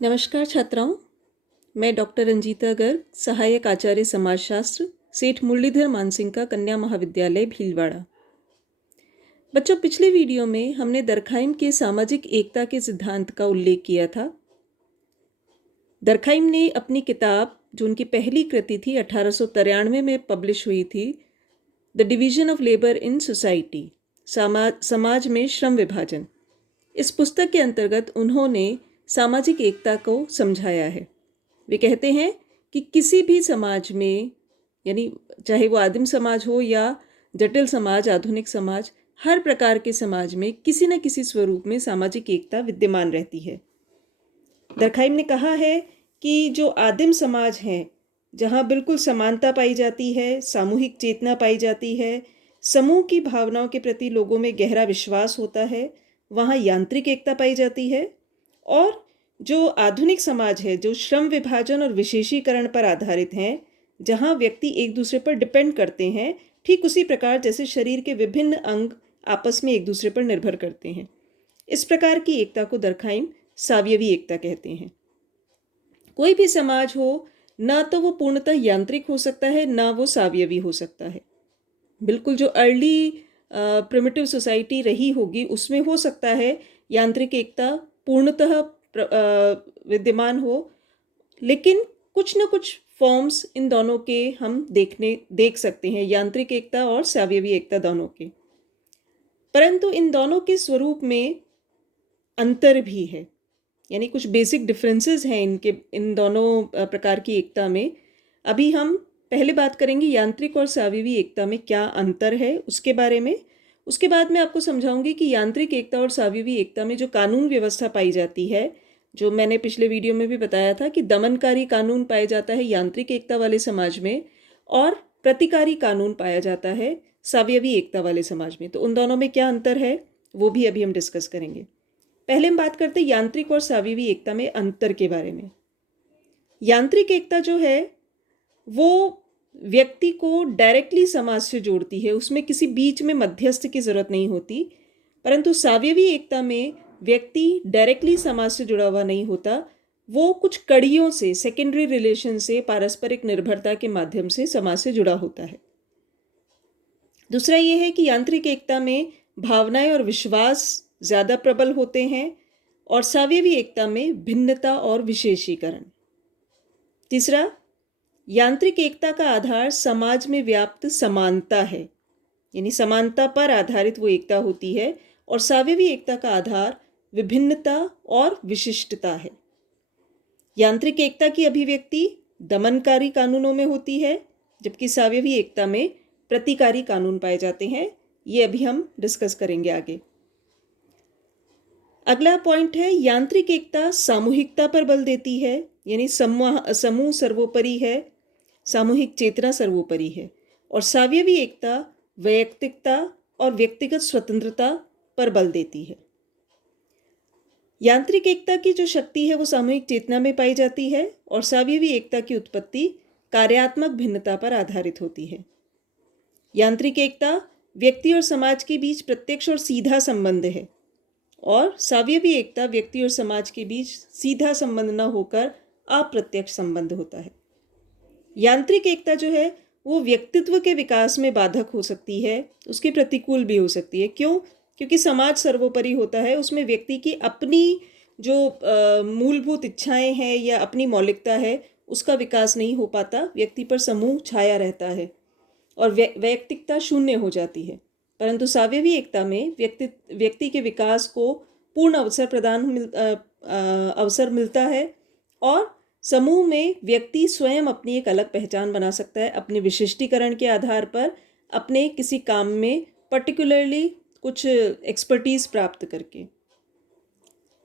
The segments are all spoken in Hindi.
नमस्कार छात्राओं, मैं डॉक्टर रंजीता गर्ग, सहायक आचार्य समाजशास्त्र, सेठ मुरलीधर मानसिंह कन्या महाविद्यालय भीलवाड़ा। बच्चों, पिछले वीडियो में हमने दर्कहाइम के सामाजिक एकता के सिद्धांत का उल्लेख किया था। दर्कहाइम ने अपनी किताब, जो उनकी पहली कृति थी, 1893 में पब्लिश हुई थी, the division of labour in society, समाज में श्रम विभाजन। इस पुस्तक के अंतर्गत उन्होंने सामाजिक एकता को समझाया है। वे कहते हैं कि किसी भी समाज में, यानी चाहे वो आदिम समाज हो या जटिल समाज, आधुनिक समाज, हर प्रकार के समाज में किसी न किसी स्वरूप में सामाजिक एकता विद्यमान रहती है। दर्कहाइम ने कहा है कि जो आदिम समाज हैं, जहाँ बिल्कुल समानता पाई जाती है, सामूहिक चेतना पाई जाती है, समूह की भावनाओं के प्रति लोगों में गहरा विश्वास होता है, वहाँ यांत्रिक एकता पाई जाती है। और जो आधुनिक समाज है, जो श्रम विभाजन और विशेषीकरण पर आधारित हैं, जहाँ व्यक्ति एक दूसरे पर डिपेंड करते हैं, ठीक उसी प्रकार जैसे शरीर के विभिन्न अंग आपस में एक दूसरे पर निर्भर करते हैं। इस प्रकार की एकता को दर्कहाइम सावयवी एकता कहते हैं। कोई भी समाज हो, ना तो वो पूर्णतः यांत्रिक हो सकता है, ना वो सावयवी हो सकता है। बिल्कुल जो अर्ली प्रिमिटिव सोसाइटी रही होगी, उसमें हो सकता है यांत्रिक एकता पूर्णतः विद्यमान हो, लेकिन कुछ न कुछ फॉर्म्स इन दोनों के हम देख सकते हैं, यांत्रिक एकता और सावयवी एकता दोनों के। परंतु इन दोनों के स्वरूप में अंतर भी है, यानी कुछ बेसिक डिफरेंसेस हैं इन दोनों प्रकार की एकता में। अभी हम पहले बात करेंगे यांत्रिक और सावयवी एकता में क्या अंतर है उसके बारे में। उसके बाद मैं आपको समझाऊंगी कि यांत्रिक एकता और सावयवी एकता में जो कानून व्यवस्था पाई जाती है, जो मैंने पिछले वीडियो में भी बताया था कि दमनकारी कानून पाया जाता है यांत्रिक एकता वाले समाज में और प्रतिकारी कानून पाया जाता है सावयवी एकता वाले समाज में। तो उन दोनों में क्या अंतर है वो भी अभी हम डिस्कस करेंगे। पहले हम बात करते हैं यांत्रिक और सावयवी एकता में अंतर के बारे में। यांत्रिक एकता जो है वो व्यक्ति को डायरेक्टली समाज से जोड़ती है, उसमें किसी बीच में मध्यस्थ की जरूरत नहीं होती। परंतु सावयवी एकता में व्यक्ति डायरेक्टली समाज से जुड़ा हुआ नहीं होता, वो कुछ कड़ियों से, सेकेंडरी रिलेशन से, पारस्परिक निर्भरता के माध्यम से समाज से जुड़ा होता है। दूसरा ये है कि यांत्रिक एकता में भावनाएं और विश्वास ज़्यादा प्रबल होते हैं और सावयवी एकता में भिन्नता और विशेषीकरण। तीसरा, यांत्रिक एकता का आधार समाज में व्याप्त समानता है, यानी समानता पर आधारित वो एकता होती है, और सावयवी एकता का आधार विभिन्नता और विशिष्टता है। यांत्रिक एकता की अभिव्यक्ति दमनकारी कानूनों में होती है, जबकि सावयवी एकता में प्रतिकारी कानून पाए जाते हैं। ये अभी हम डिस्कस करेंगे आगे। अगला पॉइंट है, यांत्रिक एकता सामूहिकता पर बल देती है, यानी समूह सर्वोपरि है, सामूहिक चेतना सर्वोपरि है। और सावयवी एकता वैयक्तिकता और व्यक्तिगत स्वतंत्रता पर बल देती है। यांत्रिक एकता की जो शक्ति है वो सामूहिक चेतना में पाई जाती है और सावयवी एकता की उत्पत्ति कार्यात्मक भिन्नता पर आधारित होती है। यांत्रिक एकता व्यक्ति और समाज के बीच प्रत्यक्ष और सीधा संबंध है और सावयवी एकता व्यक्ति और समाज के बीच सीधा संबंध न होकर अप्रत्यक्ष संबंध होता है। यांत्रिक एकता जो है वो व्यक्तित्व के विकास में बाधक हो सकती है, उसके प्रतिकूल भी हो सकती है। क्यों? क्योंकि समाज सर्वोपरि होता है, उसमें व्यक्ति की अपनी जो मूलभूत इच्छाएं हैं या अपनी मौलिकता है उसका विकास नहीं हो पाता, व्यक्ति पर समूह छाया रहता है और वैयक्तिकता शून्य हो जाती है। परंतु सावयवी एकता में व्यक्ति के विकास को पूर्ण अवसर मिलता है और समूह में व्यक्ति स्वयं अपनी एक अलग पहचान बना सकता है, अपने विशिष्टीकरण के आधार पर, अपने किसी काम में पर्टिकुलरली कुछ एक्सपर्टीज प्राप्त करके।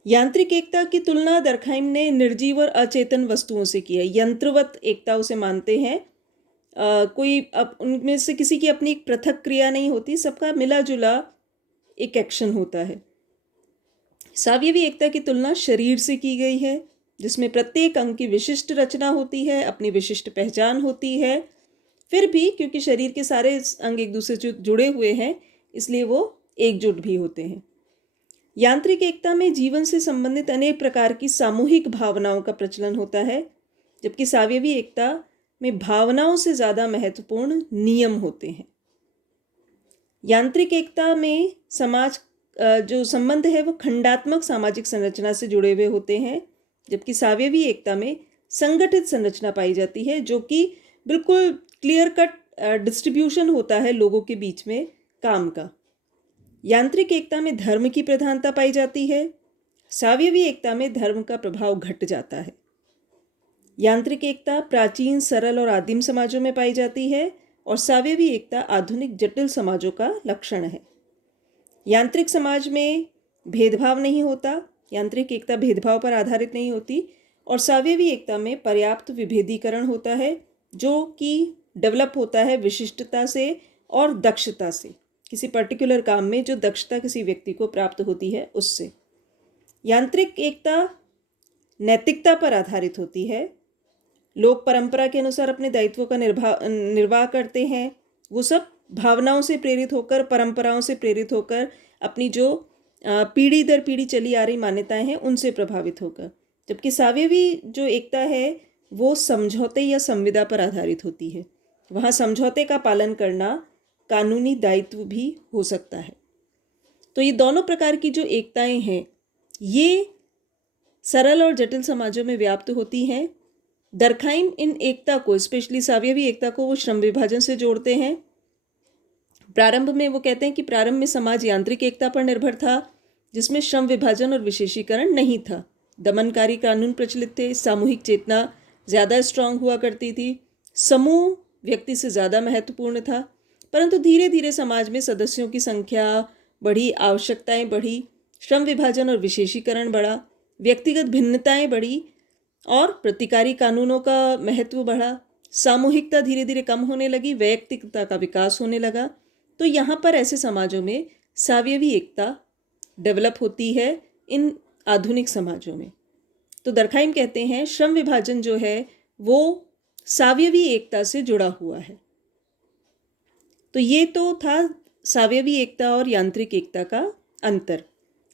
यांत्रिक एकता की तुलना दर्कहाइम ने निर्जीव और अचेतन वस्तुओं से की है। यंत्रवत एकता उसे मानते हैं। कोई अब उनमें से किसी की अपनी एक पृथक क्रिया नहीं होती, सबका मिला जुला एक एक्शन होता है। सावयवी एकता की तुलना शरीर से की गई है, जिसमें प्रत्येक अंग की विशिष्ट रचना होती है, अपनी विशिष्ट पहचान होती है। फिर भी क्योंकि शरीर के सारे अंग एक दूसरे से जुड़े हुए हैं, इसलिए वो एकजुट भी होते हैं। यांत्रिक एकता में जीवन से संबंधित अनेक प्रकार की सामूहिक भावनाओं का प्रचलन होता है, जबकि सावयवी एकता में भावनाओं से ज़्यादा महत्वपूर्ण नियम होते हैं। यांत्रिक एकता में समाज जो संबंध है वो खंडात्मक सामाजिक संरचना से जुड़े हुए होते हैं, जबकि सावयवी एकता में संगठित संरचना पाई जाती है, जो कि बिल्कुल क्लियर कट डिस्ट्रीब्यूशन होता है लोगों के बीच में काम का। यांत्रिक एकता में धर्म की प्रधानता पाई जाती है, सावयवी एकता में धर्म का प्रभाव घट जाता है। यांत्रिक एकता प्राचीन, सरल और आदिम समाजों में पाई जाती है और सावयवी एकता आधुनिक जटिल समाजों का लक्षण है। यांत्रिक समाज में भेदभाव नहीं होता, यांत्रिक एकता भेदभाव पर आधारित नहीं होती, और सावयवी एकता में पर्याप्त विभेदीकरण होता है, जो कि डेवलप होता है विशिष्टता से और दक्षता से। किसी पर्टिकुलर काम में जो दक्षता किसी व्यक्ति को प्राप्त होती है उससे। यांत्रिक एकता नैतिकता पर आधारित होती है। लोग परंपरा के अनुसार अपने दायित्वों का निर्वाह करते हैं। वो सब भावनाओं से प्रेरित होकर, परंपराओं से प्रेरित होकर, अपनी जो पीढ़ी दर पीढ़ी चली आ रही मान्यताएं हैं उनसे प्रभावित होकर। जबकि सावयवी जो एकता है वो समझौते या संविदा पर आधारित होती है। वहाँ समझौते का पालन करना कानूनी दायित्व भी हो सकता है। तो ये दोनों प्रकार की जो एकताएं हैं ये सरल और जटिल समाजों में व्याप्त होती हैं। दरखाइम इन एकता को, स्पेशली सावयवी एकता को, वो श्रम विभाजन से जोड़ते हैं। प्रारंभ में वो कहते हैं कि प्रारंभ में समाज यांत्रिक एकता पर निर्भर था, जिसमें श्रम विभाजन और विशेषीकरण नहीं था। दमनकारी कानून प्रचलित थे, सामूहिक चेतना ज़्यादा स्ट्रांग हुआ करती थी, समूह व्यक्ति से ज़्यादा महत्वपूर्ण था। परंतु धीरे धीरे समाज में सदस्यों की संख्या बढ़ी, आवश्यकताएं बढ़ी, श्रम विभाजन और विशेषीकरण बढ़ा, व्यक्तिगत भिन्नताएं बढ़ी और प्रतिकारी कानूनों का महत्व बढ़ा। सामूहिकता धीरे धीरे कम होने लगी, वैयक्तिकता का विकास होने लगा। तो यहाँ पर ऐसे समाजों में सावयवी एकता डेवलप होती है, इन आधुनिक समाजों में। तो दरखाइम कहते हैं श्रम विभाजन जो है वो सावयवी एकता से जुड़ा हुआ है। तो ये तो था सावयवी एकता और यांत्रिक एकता का अंतर।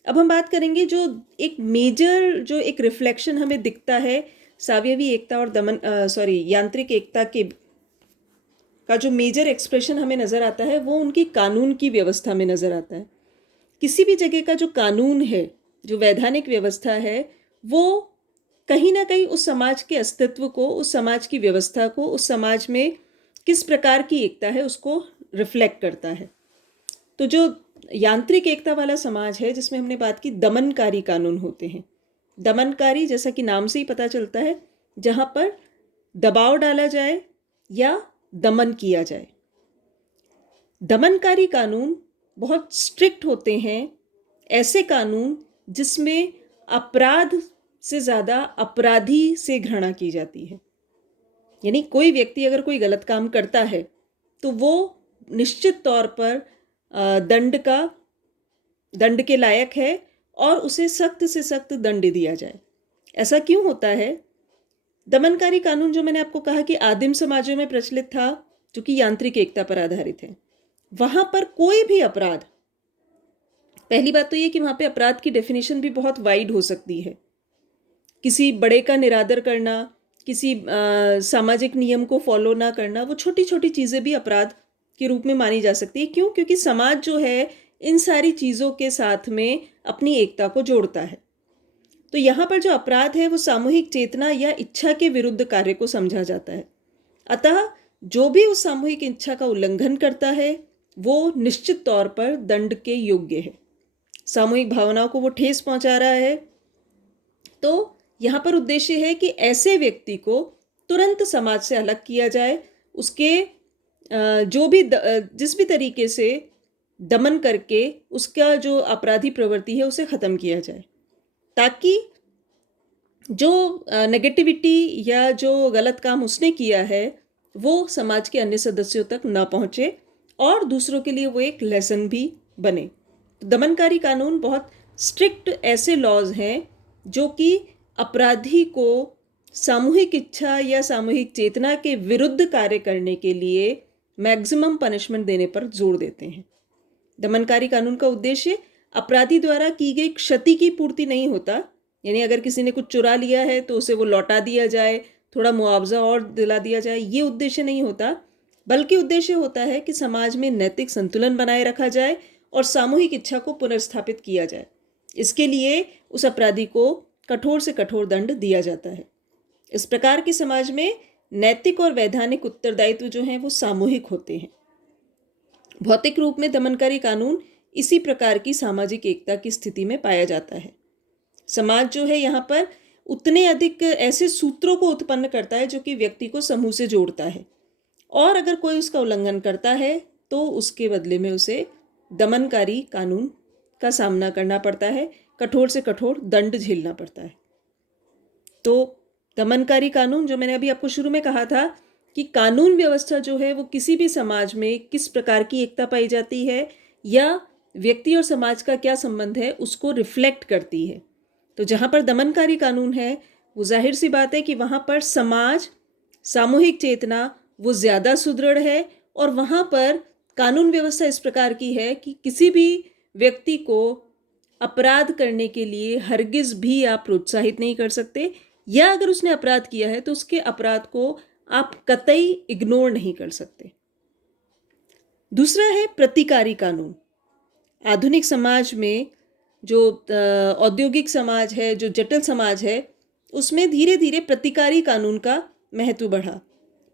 अब हम बात करेंगे जो एक मेजर जो एक रिफ्लेक्शन हमें दिखता है सावयवी एकता और यांत्रिक एकता के का जो मेजर एक्सप्रेशन हमें नज़र आता है वो उनकी कानून की व्यवस्था में नज़र आता है। किसी भी जगह का जो कानून है, जो वैधानिक व्यवस्था है, वो कहीं ना कहीं उस समाज के अस्तित्व को, उस समाज की व्यवस्था को, उस समाज में किस प्रकार की एकता है उसको रिफ्लेक्ट करता है। तो जो यांत्रिक एकता वाला समाज है जिसमें हमने बात की, दमनकारी कानून होते हैं। दमनकारी जैसा कि नाम से ही पता चलता है, जहाँ पर दबाव डाला जाए या दमन किया जाए। दमनकारी कानून बहुत स्ट्रिक्ट होते हैं, ऐसे कानून जिसमें अपराध से ज़्यादा अपराधी से घृणा की जाती है। यानी कोई व्यक्ति अगर कोई गलत काम करता है तो वो निश्चित तौर पर दंड के लायक है और उसे सख्त से सख्त दंड दिया जाए। ऐसा क्यों होता है? दमनकारी कानून जो मैंने आपको कहा कि आदिम समाजों में प्रचलित था, जो कि यांत्रिक एकता पर आधारित है, वहाँ पर कोई भी अपराध, पहली बात तो ये कि वहाँ पे अपराध की डेफिनेशन भी बहुत वाइड हो सकती है। किसी बड़े का निरादर करना, किसी सामाजिक नियम को फॉलो ना करना, वो छोटी छोटी चीज़ें भी अपराध के रूप में मानी जा सकती है। क्यों? क्योंकि समाज जो है इन सारी चीज़ों के साथ में अपनी एकता को जोड़ता है। तो यहाँ पर जो अपराध है वो सामूहिक चेतना या इच्छा के विरुद्ध कार्य को समझा जाता है। अतः जो भी उस सामूहिक इच्छा का उल्लंघन करता है वो निश्चित तौर पर दंड के योग्य है। सामूहिक भावनाओं को वो ठेस पहुंचा रहा है। तो यहाँ पर उद्देश्य है कि ऐसे व्यक्ति को तुरंत समाज से अलग किया जाए, उसके जो भी जिस भी तरीके से दमन करके उसका जो अपराधी प्रवृत्ति है उसे ख़त्म किया जाए, ताकि जो नेगेटिविटी या जो गलत काम उसने किया है वो समाज के अन्य सदस्यों तक ना पहुँचे और दूसरों के लिए वो एक लेसन भी बने। दमनकारी कानून बहुत स्ट्रिक्ट ऐसे लॉज हैं जो कि अपराधी को सामूहिक इच्छा या सामूहिक चेतना के विरुद्ध कार्य करने के लिए मैक्सिमम पनिशमेंट देने पर जोर देते हैं। दमनकारी कानून का उद्देश्य अपराधी द्वारा की गई क्षति की पूर्ति नहीं होता, यानी अगर किसी ने कुछ चुरा लिया है तो उसे वो लौटा दिया जाए, थोड़ा मुआवजा और दिला दिया जाए, ये उद्देश्य नहीं होता, बल्कि उद्देश्य होता है कि समाज में नैतिक संतुलन बनाए रखा जाए और सामूहिक इच्छा को पुनर्स्थापित किया जाए। इसके लिए उस अपराधी को कठोर से कठोर दंड दिया जाता है। इस प्रकार के समाज में नैतिक और वैधानिक उत्तरदायित्व जो हैं वो सामूहिक होते हैं। भौतिक रूप में दमनकारी कानून इसी प्रकार की सामाजिक एकता की स्थिति में पाया जाता है। समाज जो है यहाँ पर उतने अधिक ऐसे सूत्रों को उत्पन्न करता है जो कि व्यक्ति को समूह से जोड़ता है, और अगर कोई उसका उल्लंघन करता है तो उसके बदले में उसे दमनकारी कानून का सामना करना पड़ता है, कठोर से कठोर दंड झेलना पड़ता है। तो दमनकारी कानून, जो मैंने अभी आपको शुरू में कहा था कि कानून व्यवस्था जो है वो किसी भी समाज में किस प्रकार की एकता पाई जाती है या व्यक्ति और समाज का क्या संबंध है, उसको रिफ्लेक्ट करती है। तो जहाँ पर दमनकारी कानून है वो जाहिर सी बात है कि वहाँ पर समाज, सामूहिक चेतना वो ज़्यादा सुदृढ़ है, और वहाँ पर कानून व्यवस्था इस प्रकार की है कि किसी भी व्यक्ति को अपराध करने के लिए हरगिज़ भी आप प्रोत्साहित नहीं कर सकते, या अगर उसने अपराध किया है तो उसके अपराध को आप कतई इग्नोर नहीं कर सकते। दूसरा है प्रतिकारी कानून। आधुनिक समाज में जो औद्योगिक समाज है, जो जटिल समाज है, उसमें धीरे धीरे प्रतिकारी कानून का महत्व बढ़ा।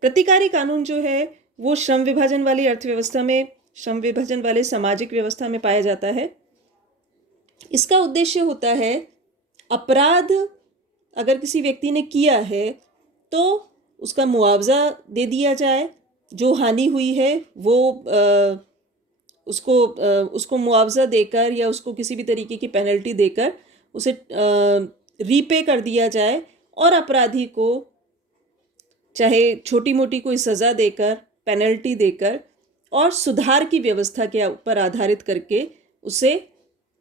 प्रतिकारी कानून जो है वो श्रम विभाजन वाली अर्थव्यवस्था में, श्रम विभाजन वाले सामाजिक व्यवस्था में पाया जाता है। इसका उद्देश्य होता है अपराध अगर किसी व्यक्ति ने किया है तो उसका मुआवजा दे दिया जाए, जो हानि हुई है वो उसको मुआवजा देकर या उसको किसी भी तरीके की पेनल्टी देकर उसे रीपे कर दिया जाए, और अपराधी को चाहे छोटी मोटी कोई सज़ा देकर, पेनल्टी देकर और सुधार की व्यवस्था के ऊपर आधारित करके उसे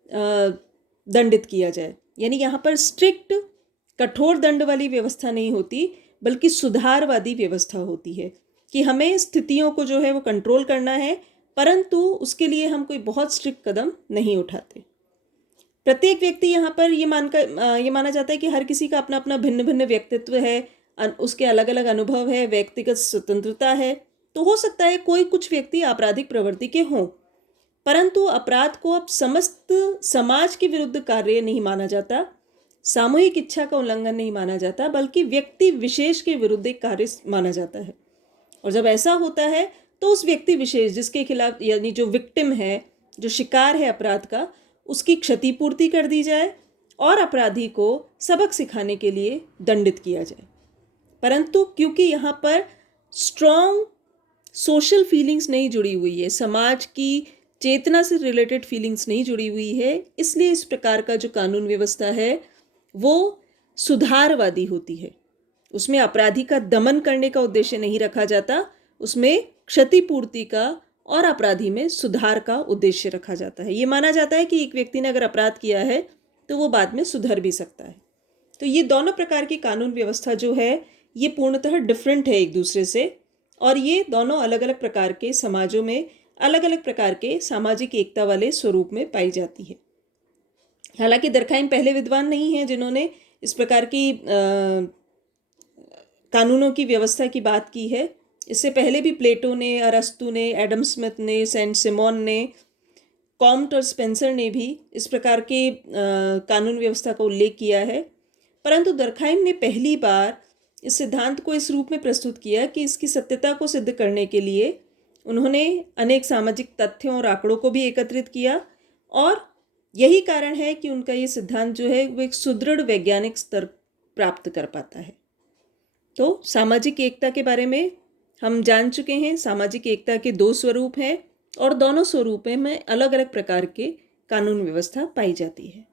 दंडित किया जाए। यानी यहाँ पर स्ट्रिक्ट कठोर दंड वाली व्यवस्था नहीं होती, बल्कि सुधारवादी व्यवस्था होती है कि हमें स्थितियों को जो है वो कंट्रोल करना है, परंतु उसके लिए हम कोई बहुत स्ट्रिक्ट कदम नहीं उठाते। प्रत्येक व्यक्ति यहाँ पर ये माना जाता है कि हर किसी का अपना अपना भिन्न भिन्न व्यक्तित्व है, उसके अलग अलग अनुभव है, व्यक्तिगत स्वतंत्रता है। तो हो सकता है कोई कुछ व्यक्ति आपराधिक प्रवृत्ति के हों, परंतु अपराध को अब समस्त समाज के विरुद्ध कार्य नहीं माना जाता, सामूहिक इच्छा का उल्लंघन नहीं माना जाता, बल्कि व्यक्ति विशेष के विरुद्ध एक कार्य माना जाता है। और जब ऐसा होता है तो उस व्यक्ति विशेष जिसके खिलाफ, यानी जो विक्टिम है, जो शिकार है अपराध का, उसकी क्षतिपूर्ति कर दी जाए और अपराधी को सबक सिखाने के लिए दंडित किया जाए। परंतु क्योंकि यहाँ पर स्ट्रॉन्ग सोशल फीलिंग्स नहीं जुड़ी हुई है, समाज की चेतना से रिलेटेड फीलिंग्स नहीं जुड़ी हुई है, इसलिए इस प्रकार का जो कानून व्यवस्था है वो सुधारवादी होती है। उसमें अपराधी का दमन करने का उद्देश्य नहीं रखा जाता, उसमें क्षतिपूर्ति का और अपराधी में सुधार का उद्देश्य रखा जाता है। ये माना जाता है कि एक व्यक्ति ने अगर अपराध किया है तो वो बाद में सुधर भी सकता है। तो ये दोनों प्रकार की कानून व्यवस्था जो है ये पूर्णतः डिफरेंट है एक दूसरे से, और ये दोनों अलग अलग प्रकार के समाजों में अलग अलग प्रकार के सामाजिक एकता वाले स्वरूप में पाई जाती है। हालांकि दरखाइम पहले विद्वान नहीं हैं जिन्होंने इस प्रकार की कानूनों की व्यवस्था की बात की है। इससे पहले भी प्लेटो ने, अरस्तु ने, एडम स्मिथ ने, सेंट सिमोन ने, कॉम्ट और स्पेंसर ने भी इस प्रकार के कानून व्यवस्था का उल्लेख किया है। परंतु दरखाइम ने पहली बार इस सिद्धांत को इस रूप में प्रस्तुत किया कि इसकी सत्यता को सिद्ध करने के लिए उन्होंने अनेक सामाजिक तथ्यों और आंकड़ों को भी एकत्रित किया, और यही कारण है कि उनका ये सिद्धांत जो है वो एक सुदृढ़ वैज्ञानिक स्तर प्राप्त कर पाता है। तो सामाजिक एकता के बारे में हम जान चुके हैं। सामाजिक एकता के दो स्वरूप हैं और दोनों स्वरूपों में अलग अलग प्रकार के कानून व्यवस्था पाई जाती है।